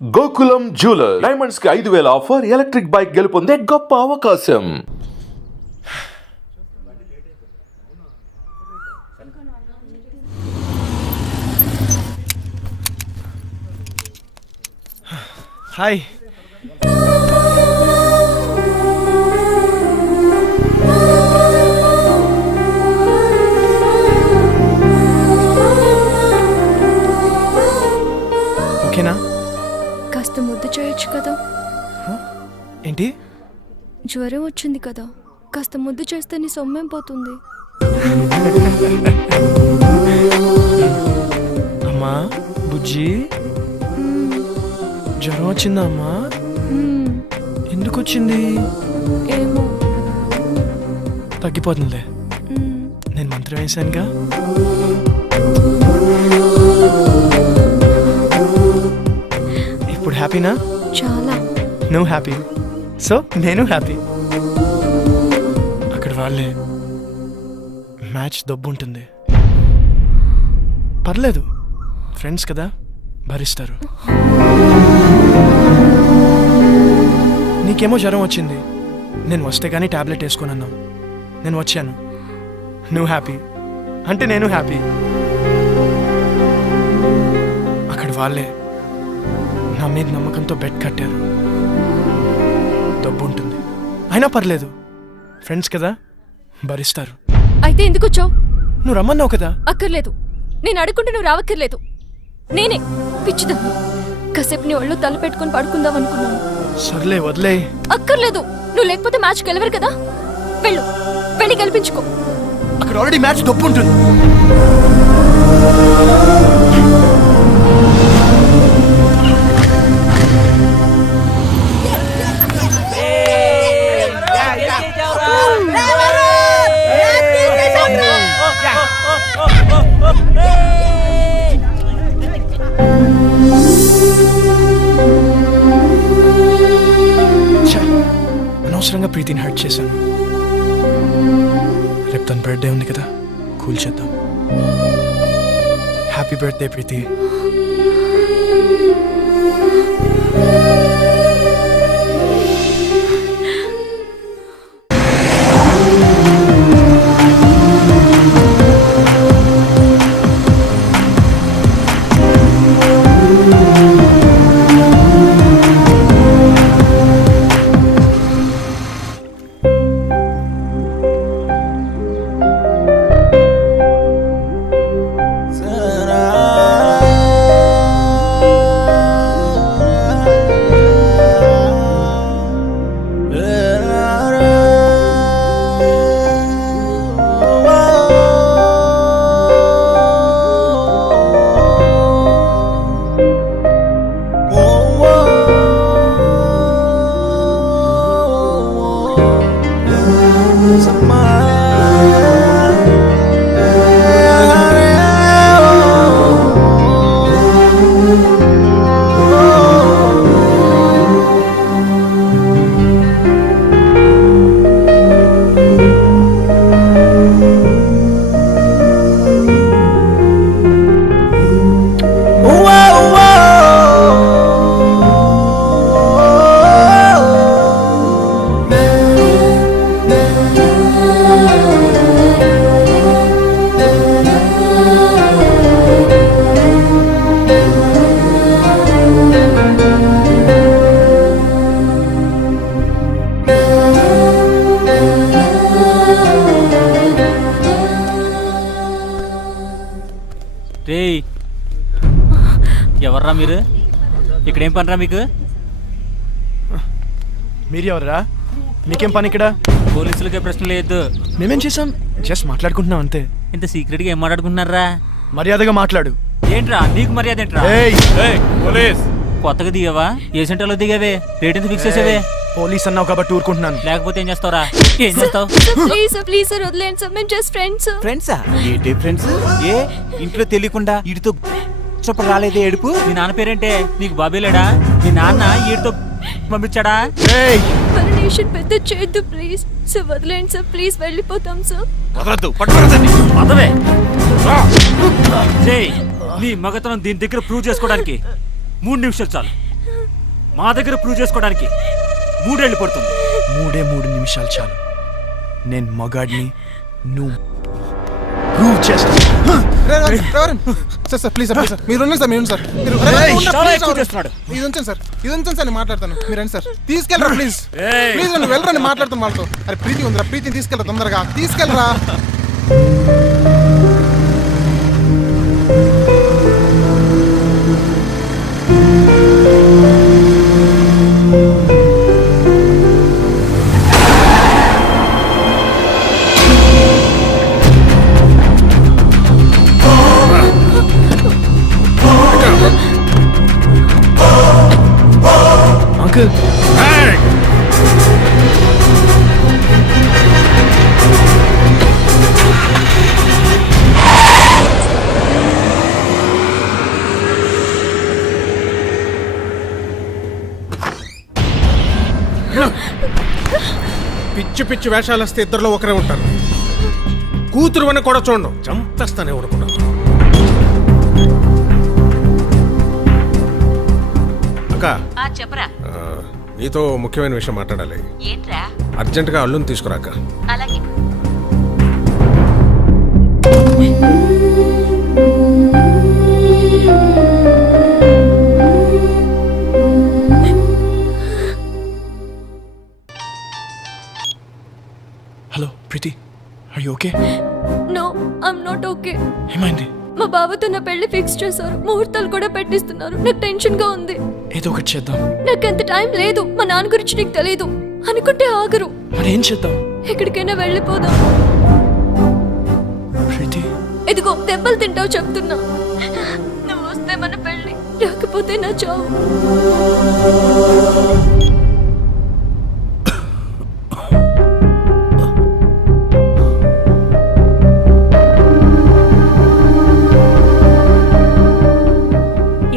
Gokulam jewellers diamonds కి 5,000 offer, electric bike గెలుపొందే గొప్ప అవకాశం. హాయ్. ఓకేనా? కాస్త ముద్దు చేయొచ్చు కదా. ఏంటి? జ్వరం వచ్చింది కదా, కాస్త ముద్దు చేస్తే నీ సొమ్మేం పోతుంది. అమ్మా బుజ్జి, జ్వరం వచ్చిందా అమ్మా? ఎందుకు వచ్చింది? ఏమో. తగ్గిపోతుందిలే, నేను మంత్రం వేశానుగా. ఇప్పుడు హ్యాపీనా? చాలా. నువ్వు హ్యాపీ, సో నేను హ్యాపీ. అక్కడ వాళ్ళే మ్యాచ్ దబ్బు ఉంటుంది, పర్లేదు, ఫ్రెండ్స్ కదా, భరిస్తారు. నీకేమో జ్వరం వచ్చింది, నేను వస్తే కానీ టాబ్లెట్ వేసుకోనన్నావు, నేను వచ్చాను. నువ్వు హ్యాపీ అంటే నేను హ్యాపీ. అక్కడ వాళ్ళే నా మీద నమ్మకంతో బెడ్ కట్టారు. డబ్బు ఉంటుంది, అయినా పర్లేదు, ఫ్రెండ్స్ కదా, భరిస్తారు. అయితే ఎందుకు వచ్చావు? నువ్వు రమ్మన్నావు కదా. అక్కర్లేదు, నేను అడుగుంటే నువ్వు రావక్కర్లేదు. నేనే పిచ్చిదా కాసేపు నీ ఒళ్ళు తల పెట్టుకొని పడుకుందాం అనుకున్నాను. సర్లే వదిలే. అక్కర్లేదు, నువ్వు లేకపోతే మ్యాచ్ గెలవరు కదా. వెళ్ళు, వెళ్ళి గెలిపించుకో. అక్కడ ఆల్రెడీ మ్యాచ్ డబ్బు ఉంటుంది. అనవసరంగా ప్రీతిని హర్ట్ చేశాను. రేపు తన బర్త్డే ఉంది కదా, కూల్ చేద్దాం. హ్యాపీ బర్త్డే ప్రీతి. రేయ్, ఎవర్రా మీరు? ఇక్కడేం పనిరా మీకు? మీరు ఎవరా? మీకేం పని ఇక్కడ? పోలీసులకే ప్రశ్న లేదు. మేమేం చేసాం? జస్ట్ మాట్లాడుకుంటున్నాం అంతే. ఇంత సీక్రెట్గా ఏం మాట్లాడుకుంటున్నారా? మర్యాదగా మాట్లాడు. ఏంట్రా నీకు మర్యాద ఏంట్రా? పోలీస్ కొత్తగా దిగావా? ఏ సెంటర్లో దిగావే? రేట్ ఎంత ఫిక్స్ చేసావే? పోలీస్ అన్నావు కాబట్టి ఊరుకుంటున్నాను. లేకపోతే ఏం చేస్తావురా? ఏం చేస్తావు? ప్లీజ్ ప్లీజ్ సార్, వదిలేండి సార్, మేము జస్ట్ ఫ్రెండ్స్. ఫ్రెండ్సా? ఏంటి ఫ్రెండ్స్? ఏ ఇంట్లో తెలియకుండా వీడితో చెప్ప రాలేదే ఏడుపు? మీ నాన్న పేరేంటే? నీకు బాబే లేడా? మీ నాన్న వీడితో పంపించాడా? పర్మిషన్ పెద్ద చేయొద్దు ప్లీజ్ సార్, వదిలేండి సార్, ప్లీజ్ వెళ్ళిపోతాం సార్. పదవే నీ మగతనం దీని దగ్గర ప్రూవ్ చేసుకోవడానికి 3 నిమిషాలు చాలు. మా దగ్గర ప్రూవ్ చేసుకోవడానికి 3 ఏళ్ళు పడుతుంది. 3 నిమిషాలు చాలు. నేను మగాడిని, నువ్వు ప్రూవ్ చేస్తా. సార్ ప్లీజ్ సార్ మీరు ఉండండి సార్ మీరు సార్ మీరు చాలా ఎక్కువ చేస్తున్నాడు. ఇది ఉంచండి సార్ నేను మాట్లాడతాను. మీరు రండి సార్ తీసుకెళ్ళరా ప్లీజ్ ప్లీజ్ నువ్వు వెళ్ళరండి మాట్లాడతాను వాళ్ళతో. అరే ప్రీతి ఉందిరా, ప్రీతిని తీసుకెళ్ళరా, తొందరగా తీసుకెళ్ళరా. అంకుల్ పిచ్చి వేషాలు వస్తే ఇద్దరులో ఒకరే ఉంటారు. కూతురు అని కూడా చూడండి, చంపేస్తానే అనుకున్నాను. అక్క చెప్పరా నీతో ముఖ్యమైన విషయం మాట్లాడాలి. ఏంట్రా? అర్జెంటుగా అల్లుని తీసుకురాక. అలాగే. Hello Preeti, are you okay? No I'm not okay. ఏమైంది? మా బావతో నా పెళ్లి ఫిక్స్ చేశారు, ముహూర్తాలు కూడా పెట్టిస్తున్నారు. నాకు టెన్షన్ గా ఉంది. ఏదో ఒకటి చేద్దాం. నాకు అంత టైం లేదు. మా నాన్న గురించి నీకు తెలియదు అనుకుంటే ఆగరు. మరి ఏం చేద్దాం? ఎక్కడికైనా వెళ్ళిపోదాం. ప్రీతి ఇదిగో దెబ్బలు తింటావు చెప్తున్నా. నువ్వు వస్తే మన పెళ్లి, రాకపోతే నా చావు.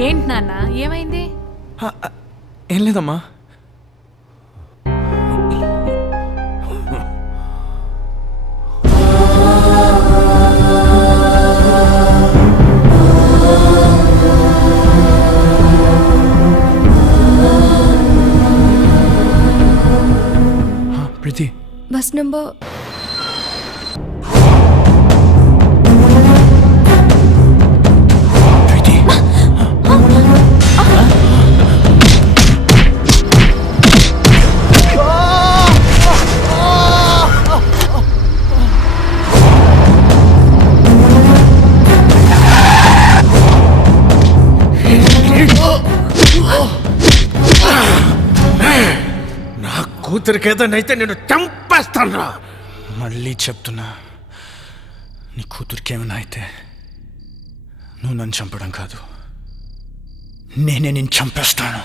ఏంటి నాన్న, ఏమైంది? ఏం లేదమ్మా. ప్రీతి బస్ నంబర్ ప్రీతి నా కూతురికి ఏదైతే నేను చంపేస్తాను. మళ్ళీ చెప్తున్నా, నీ కూతురికి ఏమైనా అయితే నువ్వు నన్ను చంపడం కాదు, నేనే నేను చంపేస్తాను.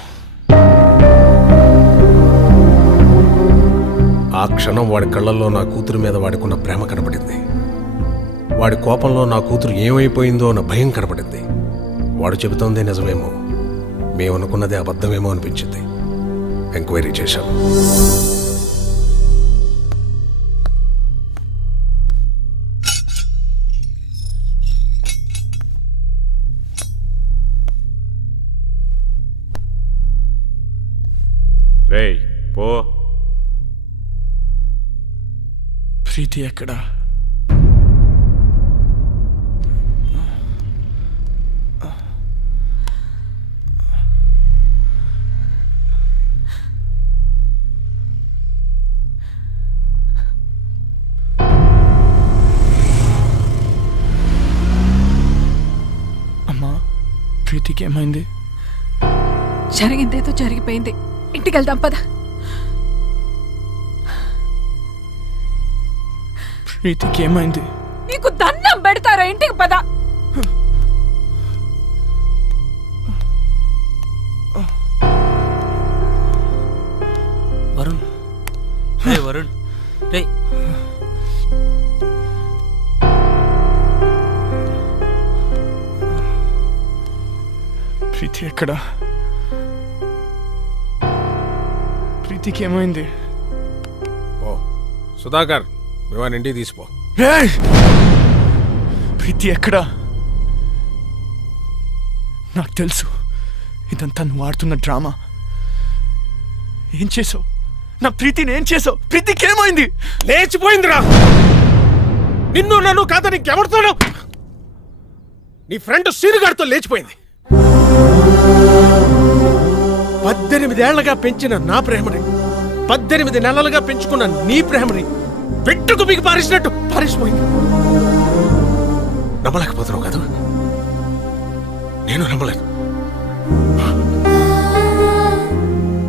ఆ క్షణం వాడి కళ్ళల్లో నా కూతురు మీద వాడికున్న ప్రేమ కనపడింది. వాడి కోపంలో నా కూతురు ఏమైపోయిందో అన్న భయం కనపడింది. వాడు చెబుతోందే నిజమేమో, మేమనుకున్నదే అబద్ధమేమో అనిపించింది. ఎంక్వైరీ చేశాను. రేయ్ పో. ప్రీతి ఎక్కడా? అమ్మా, ప్రీతికి ఏమైంది? జరిగిందేదో జరిగిపోయింది. ఇంటికి వెళ్దాం పద. ప్రీతికి ఏమైంది? నీకు దండం పెడతారా? ఇంటికి పద. వరుణ్, రే వరుణ్, రే ప్రీతి ఎక్కడా? ప్రీతికి ఏమైంది? ఓ సుధాకర్, మేవాని ఇంటికి తీసిపో. ఏయ్! ప్రీతి ఎక్కడా? నాకు తెలుసు ఇదంతా నువ్వు ఆడుతున్న డ్రామా. ఏం చేసావు? నా ప్రీతిని ఏం చేసావు? ప్రీతికి ఏమైంది? లేచిపోయిందిరా. నిన్ను నన్ను కాదని ఇంకెవరితోనో నీ ఫ్రెండ్ సీనుగాడితో లేచిపోయింది. 18 ఏళ్లగా పెంచిన నా ప్రేమని, 18 నెలలుగా పెంచుకున్న నీ ప్రేమని పెట్టుకు మీకు పారేసినట్టు పారేసిపోయింది. నమ్మలేకపోతున్నావు కాదు? నేను నమ్మలేను.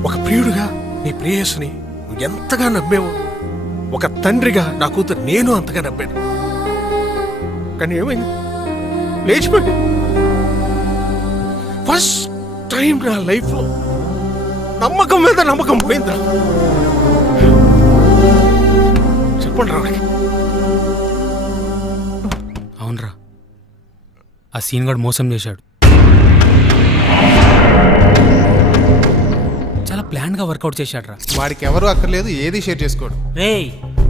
ఒక ప్రియుడిగా నీ ప్రేయస్ని నువ్వు ఎంతగా నమ్మేవో, ఒక తండ్రిగా నా కూతురు నేను అంతగా నమ్మాను. కానీ ఏమైంది? లేచిపోయింది. ఫస్ట్ టైం నా లైఫ్లో నమ్మకం మీద నమ్మకం పోయిందా? చెప్పండి రా. అవునరా, ఆ సీన్ గడు మోసం చేశాడు. చాలా ప్లాన్ గా వర్కౌట్ చేశాడు రా. వాడికి ఎవరు అక్కర్లేదు, ఏది షేర్ చేసుకోడు. రేయ్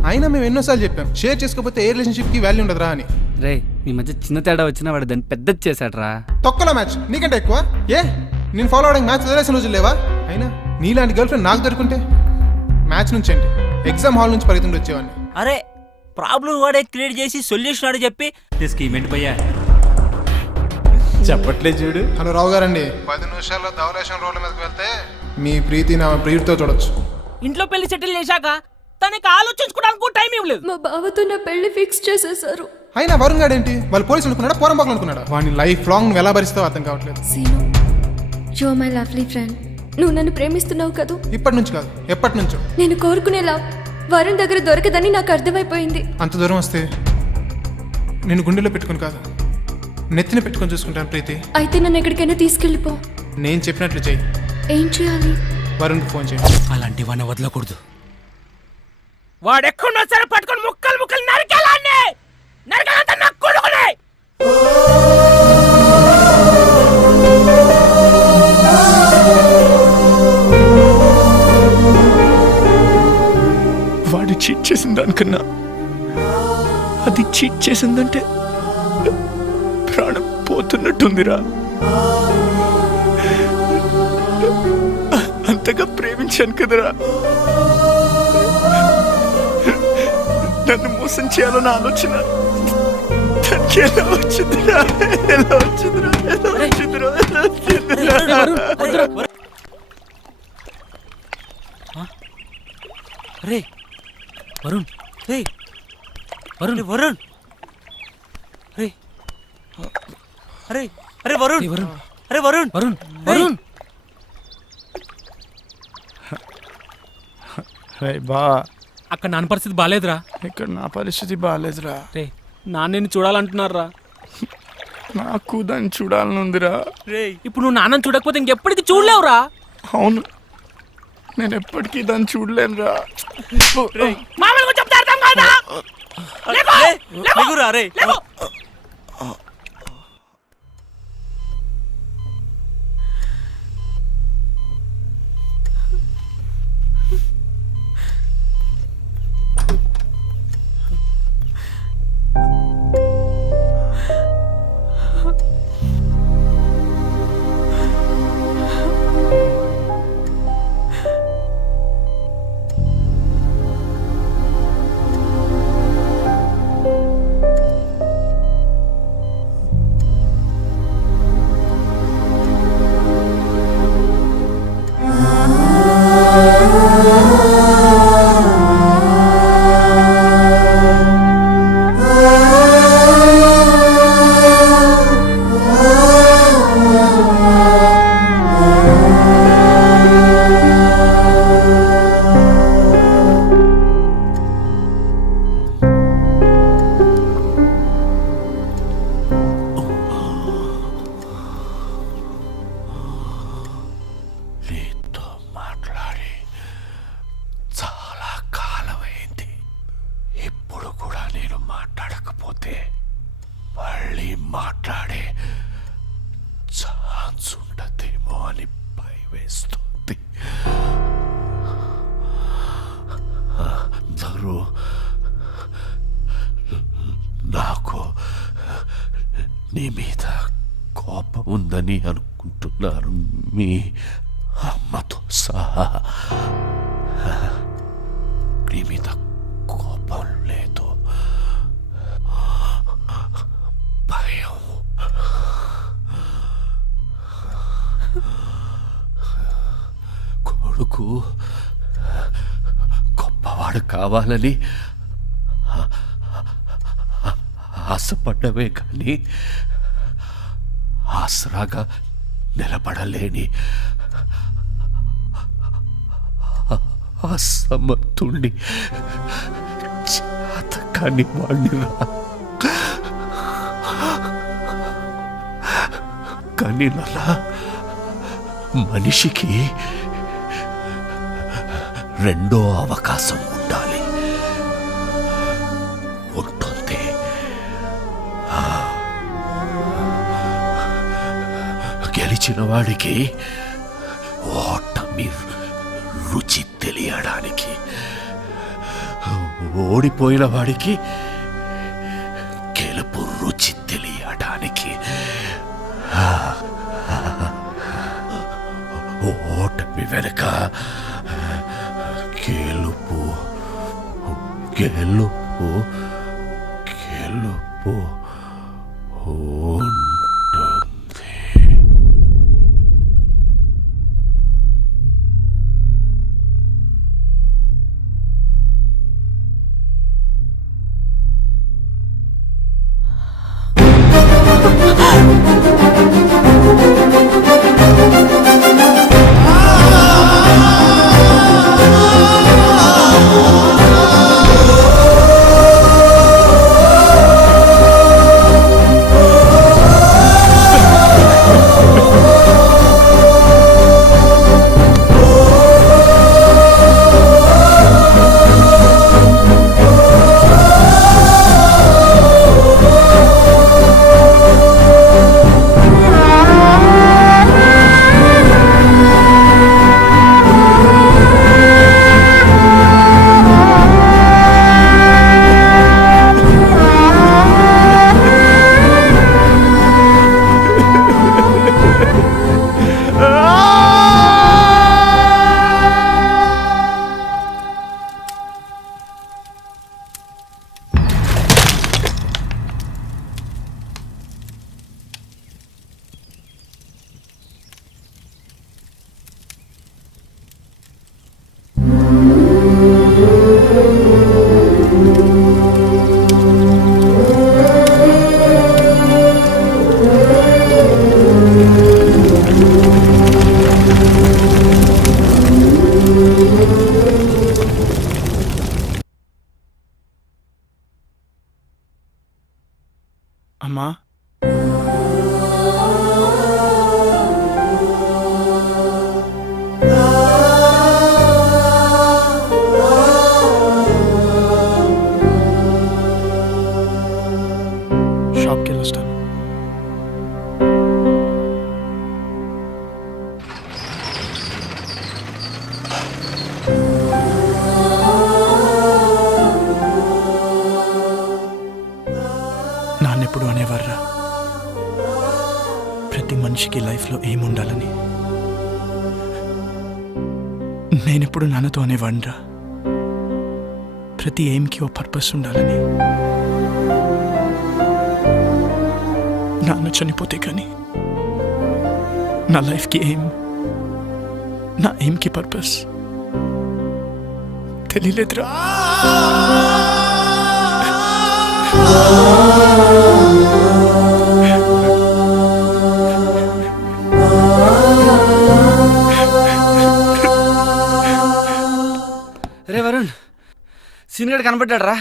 అయినా మేము ఎన్నోసార్లు చెప్పాం, షేర్ చేసుకోకపోతే ఏ రిలేషన్షిప్ కి వాల్యూ ఉండదురా అని. రే మీ మధ్య చిన్న తేడా వచ్చినా వాడు దాన్ని పెద్దది చేశాడ్రా. తొక్కల మ్యాచ్ నీకంటే ఎక్కువ. ఏ నేను ఫాలో అవడానికి మ్యాచ్ వదిలేసిన రోజులు లేవా? అయినా నీలాంటి గర్ల్ ఫ్రెండ్ నాకు దొరుకుంటే మ్యాచ్ నుంచి ఏంటి, ఎగ్జామ్ హాల్ నుంచి పరిగెత్తుండి వచ్చేవాడిని. అరే ప్రాబ్లం వాడే క్రియేట్ చేసి సొల్యూషన్ వాడే చెప్పి స్కీమ్ ఏంటి భయ్యా? చెప్పట్లేదు చూడు. హలో రావు గారండి, 10 నిమిషాల్లో ధవలేషన్ రోడ్ల మీదకి వెళ్తే మీ ప్రీతి నా ప్రియుడితో చూడొచ్చు. ఇంట్లో పెళ్లి సెటిల్ చేశాక తనకి ఆలోచించుకోవడానికి టైం ఇవ్వలేదు. మా బావతో నా పెళ్లి ఫిక్స్ చేసేసారు. అయినా వరుణ్ గాడు ఏంటి, వాళ్ళు పోలీసులు అనుకున్నాడా పోరంబాకులు అనుకున్నాడా? వాడిని లైఫ్ లాంగ్ నువ్వు ఎలా భరిస్తావో అర్థం కావట్లేదు. Seenu, you are my lovely friend. నువ్వు నన్ను ప్రేమిస్తున్నావు కదూ? ఇప్పటి నుంచి కాదు, ఎప్పటి నుంచో. నేను కోరుకునేలా వరుణ్ దగ్గర దొరకదని నాకు అర్థమైపోయింది. అంత దూరం వస్తే నేను గుండెలో పెట్టుకుని కాదు, నెత్తిన పెట్టుకొని చూసుకుంటాను ప్రీతి. అయితే నన్ను ఎక్కడికైనా తీసుకెళ్ళిపో. నేను చెప్పినట్లు చెయ్యి. ఏం చేయాలి? వరుణ్కి ఫోన్ చేయి. అలాంటి వాడిని వదలకూడదు. వాడెక్కడున్నా సరే పట్టుకొని ముక్కలు ముక్కలు నరికేలాన్ని నరకాలంత నాకు కొడుకునే. వాడు చీట్ చేసిన దానికన్నా అది చీట్ చేసిందంటే ప్రాణం పోతున్నట్టుందిరా. అంతగా ప్రేమించాను కదరా. నన్ను మోసం చేయాలన్న ఆలోచన దానికి ఎలా వచ్చిందిరా? ఎలా వచ్చిందిరా? ఎలా వచ్చిందిరా? ఎలా వచ్చిందిరా? రే వరుణ్, రే వరుణ్, వరుణ్, రే అరే అరే వరుణ్, వరుణ్, అరే వరుణ్, వరుణ్, వరుణ్. బా, అక్కడ నాన్న పరిస్థితి బాగాలేదురా. ఇక్కడ నా పరిస్థితి బాగాలేదురా. రే నాన్న నిన్ను చూడాలంటున్నారా. నాకు దాన్ని చూడాలనుందిరా. రే ఇప్పుడు నువ్వు నాన్నని చూడకపోతే ఇంకెప్పటికీ చూడలేవురా. అవును, నేను ఎప్పటికీ దాన్ని చూడలేనురా. మామూలుగా చెప్తే అర్థం కాదా? లేకురా రే. మాట్లాడే ఛాన్స్ ఉండదేమో అని భయమేస్తుంది. అందరూ నాకు నీ మీద కోపం ఉందని అనుకుంటున్నారు, మీ అమ్మతో సహా. నీ మీద కోపం లేదు, భయం. కొడుకు గొప్పవాడు కావాలని ఆశపడ్డమే కానీ ఆసరాగా నిలబడలేని అసమర్థుణ్ణి, చేతకాని వాణ్ణిరా. కానీ నలా మనిషికి రెండో అవకాశం ఉండాలి, ఉంటుంది. గెలిచిన వాడికి ఓటమి రుచి తెలియడానికి, ఓడిపోయిన వాడికి గెలుపు రుచి తెలియడానికి. ఓటమి వెనుక గెలుపు గెలుపు గెలుపు ఉంటుంది. అమ్మా, షాప్కి వెళ్ళొస్తాను. నాన్నెప్పుడు అనేవారా, ప్రతి మనిషికి లైఫ్లో ఏముండాలని. నేనెప్పుడు నాన్నతో అనేవాడిరా, ప్రతి ఎయిమ్కి ఓ పర్పస్ ఉండాలని. నాన్న చనిపోతే కానీ నా లైఫ్కి ఎయిమ్, నా ఎయిమ్కి పర్పస్ తెలియలేదురా. రే వరుణ్, సీనియర్ కనబడ్డాడు రా.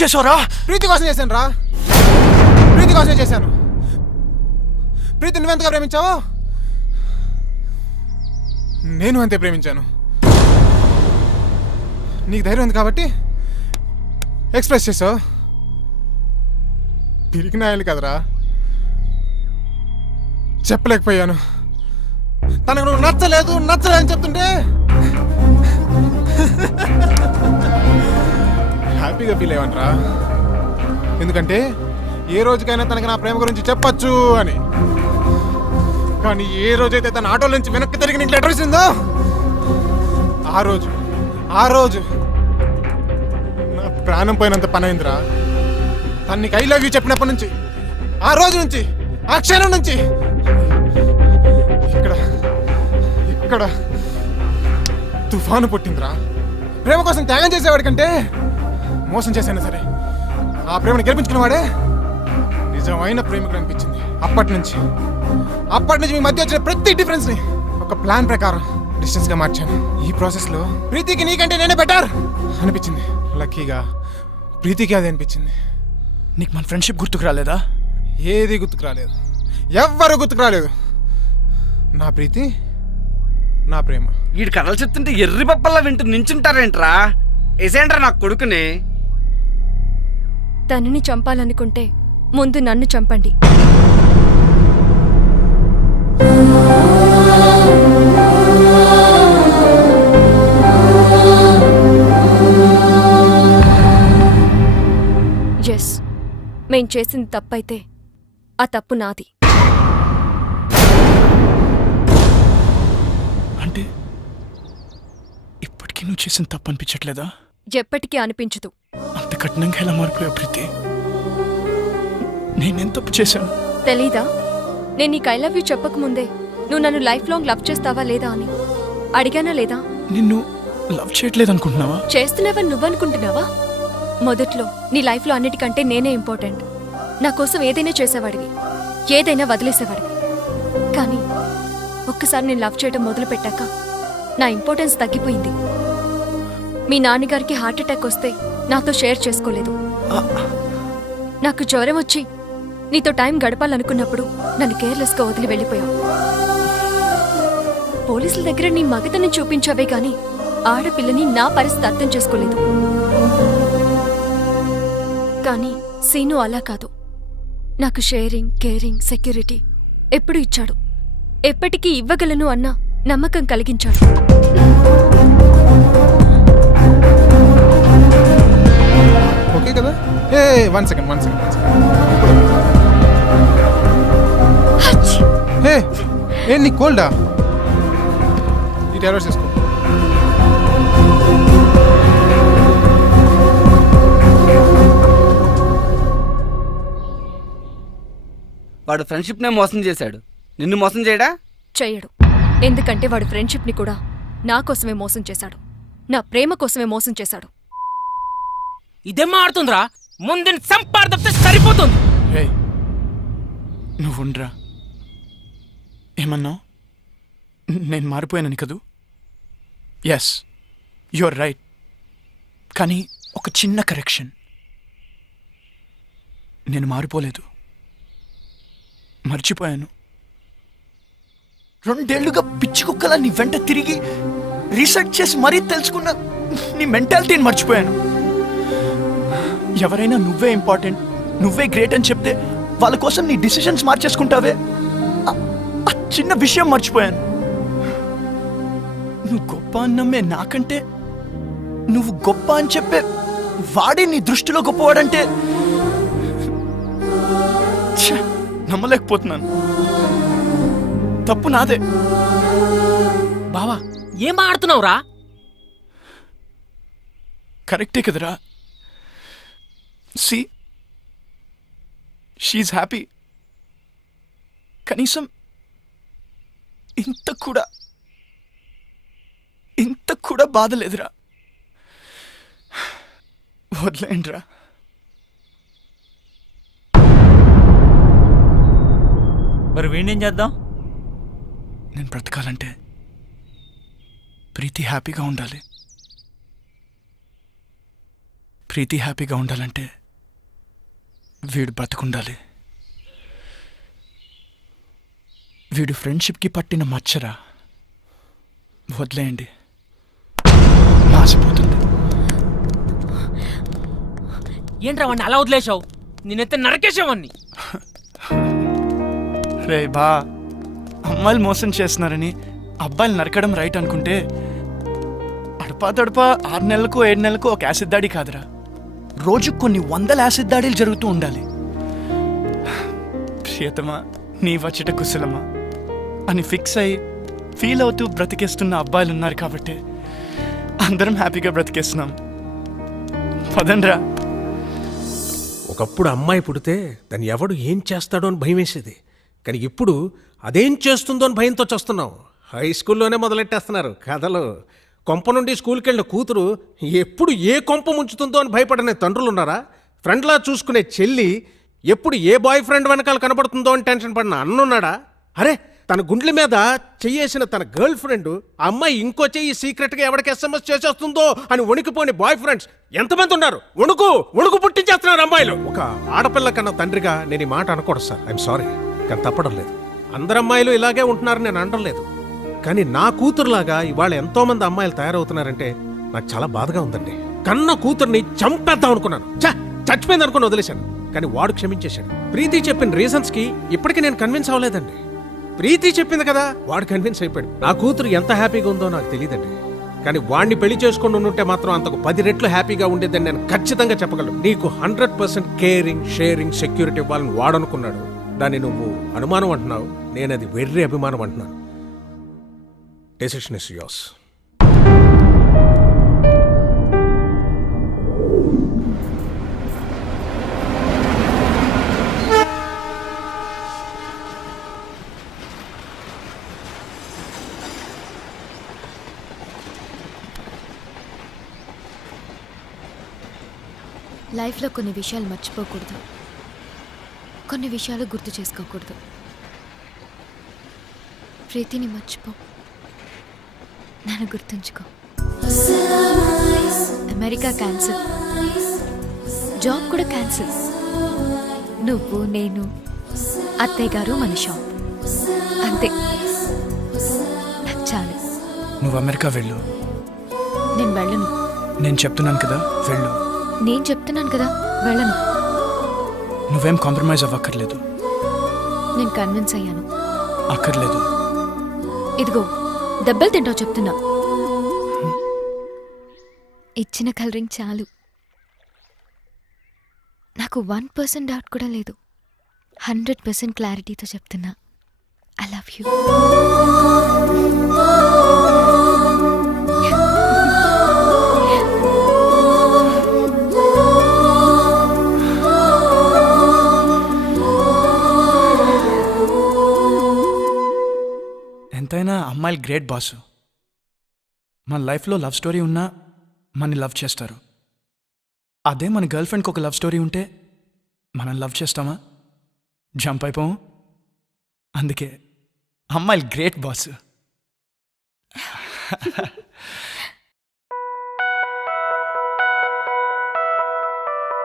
చేసావురా? ప్రీతి కోసం చేశాను రా, ప్రీతి కోసమే చేశాను. ప్రీతి నువ్వెంతగా ప్రేమించావు, నేను అంతే ప్రేమించాను. నీకు ధైర్యం ఉంది కాబట్టి ఎక్స్ప్రెస్ చేసావు. తిరిగి నాయాలి కదరా, చెప్పలేకపోయాను. తనకు నువ్వు నచ్చలేదు అని చెప్తుంటే హ్యాపీగా ఫీల్ అయ్యావనరా. ఎందుకంటే ఏ రోజుకైనా తనకి నా ప్రేమ గురించి చెప్పచ్చు అని. కానీ ఏ రోజైతే తన ఆటోల నుంచి వెనక్కి తిరిగి నీకు లెటర్ ఇచ్చిందో ఆ రోజు నా ప్రాణం పోయినంత పని అయిందిరా. తను నీకు ఐ లవ్ యూ చెప్పినప్పటి నుంచి, ఆ రోజు నుంచి, ఆ క్షణం నుంచి ఇక్కడ తుఫాను పుట్టిందిరా. ప్రేమ కోసం త్యాగం చేసేవాడి కంటే మోసం చేసైనా సరే ఆ ప్రేమను గెలిపించుకున్నవాడే నిజమైన ప్రేమికుడు అనిపించింది. అప్పటి నుంచి మీ మధ్య వచ్చిన ప్రతి డిఫరెన్స్ ని ఒక ప్లాన్ ప్రకారం డిస్టెన్స్ గా మార్చాను. ఈ ప్రాసెస్ లో ప్రీతికి నీకంటే నేనే బెటర్ అనిపించింది. లక్కీగా ప్రీతికి అది అనిపించింది. నీకు మన ఫ్రెండ్షిప్ గుర్తుకు రాలేదా? ఏది గుర్తుకు రాలేదు, ఎవ్వరు గుర్తుకు రాలేదు. నా ప్రీతి, నా ప్రేమ. వీడి కథలు చెప్తుంటే ఎర్రి పప్పల్లా వింటూ నించుంటారేంట్రా? ఏసేంట్రా నా కొడుకుని. తనని చంపాలనుకుంటే ముందు నన్ను చంపండి. ఎస్, మేం చేసింది తప్పైతే ఆ తప్పు నాది. అంటే ఇప్పటికీ నువ్వు చేసిన తప్పు అనిపించట్లేదా? ఎప్పటికీ అనిపించదు. అంత కఠినంగా ఎలా మారిపోయావు ప్రీతి? నేనేం తప్పు చేశాను? తెలీదా? నేను నీకు ఐ లవ్ యూ చెప్పకముందే నువ్వు నన్ను లైఫ్ లాంగ్ లవ్ చేస్తావా లేదా అని అడిగానా లేదా? నిన్ను లవ్ చేయట్లేదు అనుకుంటున్నావా? చేస్తున్నావని నువ్వనుకుంటున్నావా? మొదట్లో నీ లైఫ్లో అన్నిటికంటే నేనే ఇంపార్టెంట్. నా కోసం ఏదైనా చేసేవాడివి, ఏదైనా వదిలేసేవాడివి. కానీ ఒక్కసారి నేను లవ్ చేయడం మొదలుపెట్టాక నా ఇంపార్టెన్స్ తగ్గిపోయింది. మీ నాన్నగారికి హార్ట్ అటాక్ వస్తే నాతో షేర్ చేసుకోలేదు. నాకు జ్వరం వచ్చి నీతో టైం గడపాలనుకున్నప్పుడు నన్ను కేర్లెస్గా వదిలి వెళ్ళిపోయావు. పోలీసుల దగ్గర నీ మగతని చూపించావే గాని ఆడపిల్లని నా పరిస్థితి అర్థం చేసుకోలేదు. కానీ సీను అలా కాదు. నాకు షేరింగ్, కేరింగ్, సెక్యూరిటీ ఎప్పుడు ఇచ్చాడు. ఎప్పటికీ ఇవ్వగలను అన్న నమ్మకం కలిగించాడు. ఓకే కదా? One second. ఏ నీ కోల్డా? ఈ టాబ్లెట్స్ తీసుకో. వాడు ఫ్రెండ్షిప్నే మోసం చేశాడు, నిన్ను మోసం చేయడా? చెయ్యడు. ఎందుకంటే వాడు ఫ్రెండ్షిప్ని కూడా నా కోసమే మోసం చేశాడు. నా ప్రేమ కోసమే మోసం చేశాడు. ఇదేం మారుతుందిరా? ముందుని సంపాదన సరిపోతుంది. ఏయ్, నువ్వు ఉండరా. ఏమన్నావు? నేను మారిపోయానని కదూ? Yes, your right. కానీ ఒక చిన్న కరెక్షన్. నేను మారిపోలేదు, మర్చిపోయాను. 2 ఏళ్లుగా పిచ్చి కుక్కలా నీ వెంట తిరిగి రీసెర్చ్ చేసి మరీ తెలుసుకున్న నీ మెంటాలిటీని మర్చిపోయాను. ఎవరైనా నువ్వే ఇంపార్టెంట్, నువ్వే గ్రేట్ అని చెప్తే వాళ్ళ కోసం నీ డిసిషన్స్ మార్చేసుకుంటావే, ఆ చిన్న విషయం మర్చిపోయాను. నువ్వు గొప్ప అన్నమ్మే నాకంటే నువ్వు గొప్ప అని చెప్పే వాడే నీ దృష్టిలో గొప్పవాడంటే నమ్మలేకపోతున్నాను. తప్పు నాదే. బావా ఏం మాడుతున్నావురా? కరెక్టే కదరా. See, she happy. కనీసం ఇంత కూడా బాధ లేదురా. వదిలేండిరా. మరి వీణేం చేద్దాం? నేను బ్రతకాలంటే ప్రీతి హ్యాపీగా ఉండాలి. ప్రీతి హ్యాపీగా ఉండాలంటే వీడు బ్రతుకుండాలి. వీడు ఫ్రెండ్షిప్కి పట్టిన మచ్చరా, వదిలేయండి, మాసిపోతుంది. ఏంట్రా వాడిని అలా వదిలేసావు? నేనైతే నరకేసేవాడిని. రే బా, అమ్మాయిలు మోసం చేస్తున్నారని అబ్బాయిలు నరకడం రైట్ అనుకుంటే అడపా తడపా 6 నెలలకు 7 నెలలకు ఒక యాసిడ్ దాడి కాదురా, రోజు కొన్ని 100 యాసిడ్ దాడులు జరుగుతూ ఉండాలి. ప్రియతమా నీ వచ్చట కుశలమా అని ఫిక్స్ అయి ఫీల్ అవుతూ బ్రతికేస్తున్న అబ్బాయిలు ఉన్నారు కాబట్టి అందరం హ్యాపీగా బ్రతికేస్తున్నాం. పదండ్రా. ఒకప్పుడు అమ్మాయి పుడితే దాన్ని ఎవడు ఏం చేస్తాడో అని భయం వేసేది, కానీ ఇప్పుడు అదేం చేస్తుందో అని భయంతో చేస్తున్నాం. హై స్కూల్లోనే మొదలెట్టేస్తున్నారు కథలు. కొంప నుండి స్కూల్కి వెళ్ళిన కూతురు ఎప్పుడు ఏ కొంప ముంచుతుందో అని భయపడనే తండ్రులు ఉన్నారా? ఫ్రెండ్లా చూసుకునే చెల్లి ఎప్పుడు ఏ బాయ్ ఫ్రెండ్ వెనకాల కనబడుతుందో అని టెన్షన్ పడిన అన్నున్నాడా? అరే, తన గుండెల మీద చెయ్యేసిన తన గర్ల్ ఫ్రెండ్ ఆ అమ్మాయి ఇంకో చెయ్యి సీక్రెట్గా ఎవరికి SMS చేసేస్తుందో అని వణికిపోని బాయ్ ఫ్రెండ్స్ ఎంతమంది ఉన్నారు? వణుకు పుట్టించేస్తున్నారు అమ్మాయిలు. ఒక ఆడపిల్ల కన్నా తండ్రిగా నేను ఈ మాట అనకూడదు సార్, ఐఎమ్ సారీ, కానీ తప్పడం లేదు. అందరు అమ్మాయిలు ఇలాగే ఉంటున్నారని నేను అనడం లేదు, కానీ నా కూతురులాగా ఇవాళ ఎంతో మంది అమ్మాయిలు తయారవుతున్నారంటే నాకు చాలా బాధగా ఉందండి. కన్న కూతుర్ని చంపేద్దాం అనుకున్నాను, చచ్చిపోయింది అనుకుని వదిలేశాను, కానీ వాడు క్షమించేశాడు. ప్రీతి చెప్పిన రీజన్స్ కి ఇప్పటికీ నేను కన్విన్స్ అవ్వలేదండి. ప్రీతి చెప్పింది కదా, వాడు కన్విన్స్ అయిపోయాడు. నా కూతురు ఎంత హ్యాపీగా ఉందో నాకు తెలియదండి, కానీ వాడిని పెళ్లి చేసుకుని ఉంటే మాత్రం అంతకు 10 రెట్లు హ్యాపీగా ఉండేదని నేను ఖచ్చితంగా చెప్పగలను. నీకు 100% కేరింగ్, షేరింగ్, సెక్యూరిటీ ఇవ్వాలని వాడనుకున్నాడు. దాన్ని నువ్వు అనుమానం అంటున్నావు, నేను అది వెర్రి అభిమానం అంటున్నాను. Decision is yours. లైఫ్లో కొన్ని విషయాలు మర్చిపోకూడదు, కొన్ని విషయాలు గుర్తు చేసుకోకూడదు. ప్రీతిని మర్చిపో, నన్ను గుర్తుంచుకో. అమెరికా క్యాన్సిల్, జాబ్ కూడా క్యాన్సిల్. నువ్వు, నేను, అత్తయ్య గారు, మన షాప్, అంతే. నాకు చాలు. నువ్వు అమెరికా వెళ్ళు. నేను వెళ్ళను. నేను చెప్తున్నాను కదా, వెళ్ళు. నేను చెప్తున్నాను కదా, వెళ్ళను. నువ్వేం కాంప్రమైజ్ అవ్వక్కర్లేదు. నేను కన్విన్స్ అయ్యాను. అక్కర్లేదు. ఇదిగో దెబ్బలు తింటావు చెప్తున్నా. ఇచ్చిన కలరింగ్ చాలు. నాకు 1% డౌట్ కూడా లేదు. 100% క్లారిటీతో చెప్తున్నా, ఐ లవ్ యూ. ఎంతైనా అమ్మాయిలు గ్రేట్ బాసు. మన లైఫ్లో లవ్ స్టోరీ ఉన్నా మనని లవ్ చేస్తారు. అదే మన గర్ల్ ఫ్రెండ్కి ఒక లవ్ స్టోరీ ఉంటే మనం లవ్ చేస్తామా? జంప్ అయిపోము. అందుకే అమ్మాయిలు గ్రేట్ బాసు.